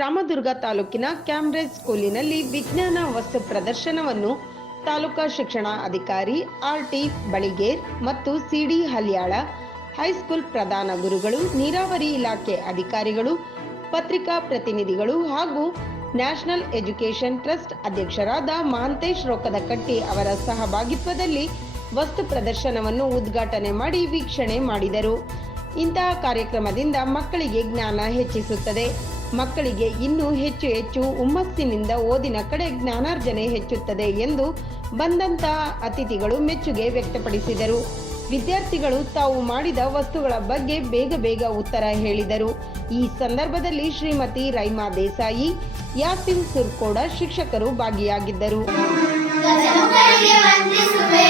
ರಾಮದುರ್ಗ ತಾಲೂಕಿನ ಕ್ಯಾಮ್ಬ್ರಿಡ್ಜ್ ಸ್ಕೂಲಿನಲ್ಲಿ ವಿಜ್ಞಾನ ವಸ್ತು ಪ್ರದರ್ಶನವನ್ನು ತಾಲೂಕಾ ಶಿಕ್ಷಣ ಅಧಿಕಾರಿ ಆರ್.ಟಿ. ಬಳಿಗೇರ್ ಮತ್ತು ಸಿ.ಡಿ. ಹಲ್ಯಾಳ, ಹೈಸ್ಕೂಲ್ ಪ್ರಧಾನ ಗುರುಗಳು, ನೀರಾವರಿ ಇಲಾಖೆ ಅಧಿಕಾರಿಗಳು, ಪತ್ರಿಕಾ ಪ್ರತಿನಿಧಿಗಳು ಹಾಗೂ ನ್ಯಾಷನಲ್ ಎಜುಕೇಷನ್ ಟ್ರಸ್ಟ್ ಅಧ್ಯಕ್ಷರಾದ ಮಹಾಂತೇಶ್ ರೊಕ್ಕದಕಟ್ಟಿ ಅವರ ಸಹಭಾಗಿತ್ವದಲ್ಲಿ ವಸ್ತು ಪ್ರದರ್ಶನವನ್ನು ಉದ್ಘಾಟನೆ ಮಾಡಿ ವೀಕ್ಷಣೆ ಮಾಡಿದರು. ಇಂತಹ ಕಾರ್ಯಕ್ರಮದಿಂದ ಮಕ್ಕಳಿಗೆ ಜ್ಞಾನ ಹೆಚ್ಚಿಸುತ್ತದೆ. ಮಕ್ಕಳಿಗೆ ಇನ್ನೂ ಹೆಚ್ಚು ಹುಮ್ಮಸ್ಸಿನಿಂದ ಓದಿನ ಕಡೆ ಜ್ಞಾನಾರ್ಜನೆ ಹೆಚ್ಚುತ್ತದೆ ಎಂದು ಬಂದಂತಹ ಅತಿಥಿಗಳು ಮೆಚ್ಚುಗೆ ವ್ಯಕ್ತಪಡಿಸಿದರು. ವಿದ್ಯಾರ್ಥಿಗಳು ತಾವು ಮಾಡಿದ ವಸ್ತುಗಳ ಬಗ್ಗೆ ಬೇಗ ಉತ್ತರ ಹೇಳಿದರು. ಈ ಸಂದರ್ಭದಲ್ಲಿ ಶ್ರೀಮತಿ ರೈಮಾ ದೇಸಾಯಿ, ಯಾಸಿನ್ ಸುರ್ಕೋಡ ಶಿಕ್ಷಕರು ಭಾಗಿಯಾಗಿದ್ದರು. ಗಜಮುಖನಿಗೆ ವಂದಿಸುವೆ.